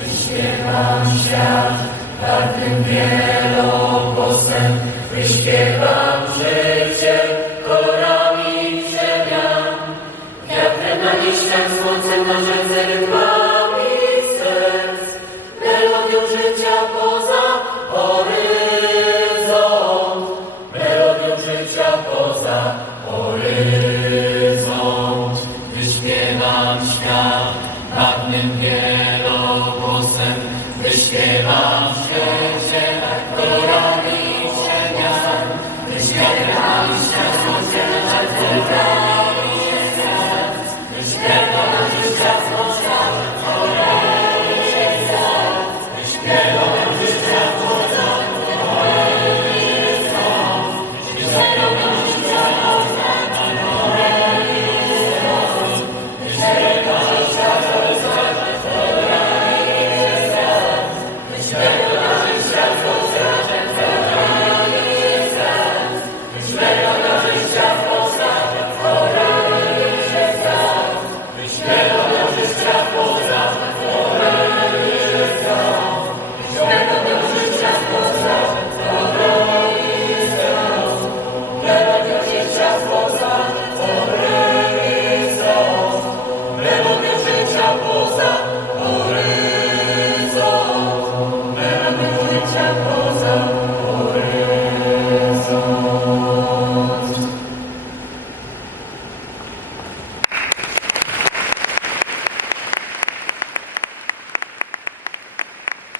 Wyśpiewam świat, radnym wielogłosem, wyśpiewam życie, kolorami ziemia. Wiatrem na liściach, słońcem na rzece, rytmami serc, melodią życia poza horyzont, melodią życia poza horyzont. Wyśpiewam świat, radnym wielogłosem, Chrystusem wyśpiewa się. Cię,